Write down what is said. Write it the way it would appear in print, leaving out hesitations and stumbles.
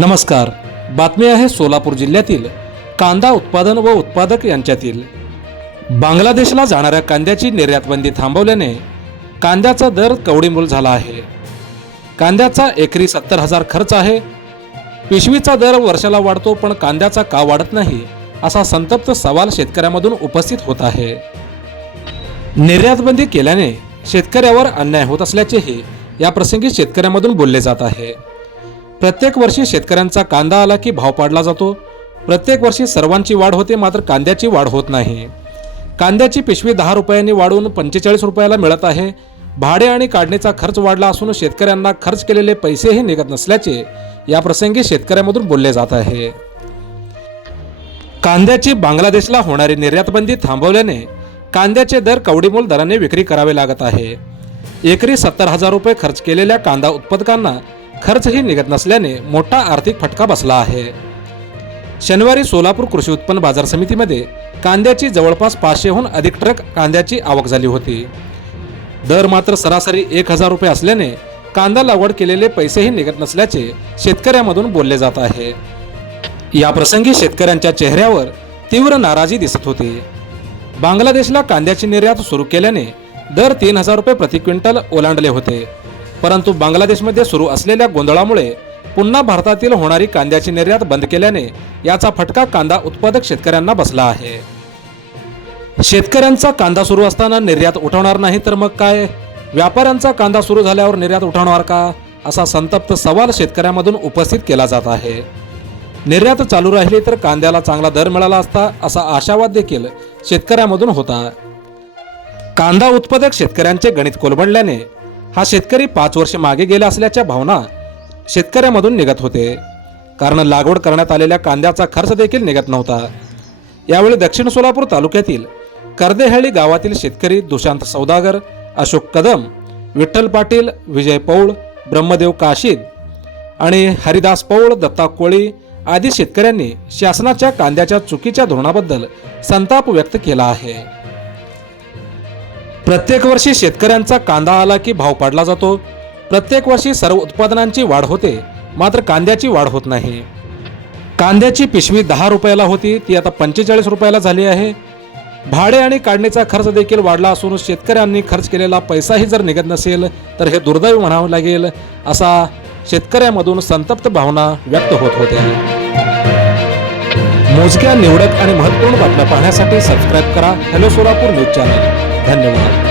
नमस्कार. बातमी आहे सोलापूर जिल्ह्यातील कांदा उत्पादन व उत्पादक यांच्यातील. बांगलादेशला जाणाऱ्या कांद्याची निर्यात बंदी थांबवल्याने कांद्याचा दर कवडीमोल झाला आहे. कांद्याचा एकरी 70,000 खर्च आहे. पिशवीचा दर वर्षाला वाढतो पण कांद्याचा का वाढत नाही असा संतप्त सवाल शेतकऱ्यांमधून उपस्थित होत आहे. निर्यात बंदी केल्याने शेतकऱ्यावर अन्याय होत असल्याचेही या प्रसंगी शेतकऱ्यांमधून बोलले जात आहे. प्रत्येक वर्षी शेतकऱ्यांचा कांदा आला की भाव पाडला जातो. प्रत्येक वर्षी सर्वांची वाढ होते मात्र कांद्याची वाढ होत नाही. कांद्याची पिशवी 10 रुपयांनी वाढून 45 रुपयाला मिळत आहे. भाडे आणि काढणीचा खर्च वाढला असून शेतकऱ्यांना खर्च केलेले पैसेही निघत नसल्याचे या प्रसंगी शेतकऱ्यांमधून बोलले जात आहे. कांद्याची बांगलादेशला होणारी निर्यात बंदी थांबवल्याने कांद्याचे दर कवडीमोल दराने विक्री करावे लागत आहे. एकरी 70,000 रुपये खर्च केलेल्या कांदा उत्पादकांना खर्चही निघत नसल्याने मोठा आर्थिक फटका बसला आहे. शनिवारी सोलापूर कृषी उत्पन्न बाजार समितीमध्ये कांद्याची जवळपास 500हून अधिक ट्रक कांद्याची आवक झाली होती. दर मात्र सरासरी 1,000 रुपये असल्याने कांदा लागवड केलेले पैसेही निघत नसल्याचे शेतकऱ्यांमधून बोलले जात आहे. या प्रसंगी शेतकऱ्यांच्या चेहऱ्यावर तीव्र नाराजी दिसत होती. बांगलादेशला कांद्याची निर्यात सुरू केल्याने दर 3,000 रुपये प्रति क्विंटल ओलांडले होते. परंतु बांगलादेशमध्ये सुरू असलेल्या गोंधळामुळे पुन्हा भारतातील होणारी कांद्याची निर्यात बंद केल्याने याचा फटका कांदा उत्पादक शेतकऱ्यांना बसला आहे. शेतकऱ्यांचा कांदा सुरू असताना निर्यात उठवणार नाही तर मग काय? व्यापाऱ्यांचा कांदा सुरू झाल्यावर निर्यात उठवणार का? असा संतप्त सवाल शेतकऱ्यांमधून उपस्थित केला जात आहे. निर्यात चालू राहिली तर कांद्याला चांगला दर मिळाला असता असा आशावाद देखील शेतकऱ्यांमधून होता. कांदा उत्पादक शेतकऱ्यांचे गणित कोलमडल्याने हा शेतकरी 5 वर्ष मागे गेला असल्याच्या भावना शेतकऱ्यांमधून निघत होते. कारण लागवड करण्यात आलेल्या कांद्याचा खर्च देखील निघत नव्हता. यावेळी दक्षिण सोलापूर तालुक्यातील कर्देहळ्ळी गावातील शेतकरी दुशांत सौदागर, अशोक कदम, विठ्ठल पाटील, विजय पौळ, ब्रह्मदेव काशीद आणि हरिदास पौळ, दत्ता कोळी आदी शेतकऱ्यांनी शासनाच्या कांद्याच्या चुकीच्या धोरणाबद्दल संताप व्यक्त केला आहे. प्रत्येक वर्षी शेतकऱ्यांचा कांदा आला की भाव पाडला जातो. प्रत्येक वर्षी सर्व उत्पादनांची वाढ होते मात्र कांद्याची वाढ होत नाही. कांद्याची पिशवी 10 रुपयाला होती ती आता 45 रुपयाला झाली आहे. भाडे आणि काढणीचा खर्च देखील वाढला असून शेतकऱ्यांनी खर्च केलेला पैसाही जर निघत नसेल तर हे दुर्दैव म्हणावं लागेल असा शेतकऱ्यांमधून संतप्त भावना व्यक्त होत होत्या. मोजक्या निवडक आणि महत्त्वपूर्ण बातम्या पाहण्यासाठी सबस्क्राईब करा हॅलो सोलापूर न्यूज चॅनल. धन्यवाद.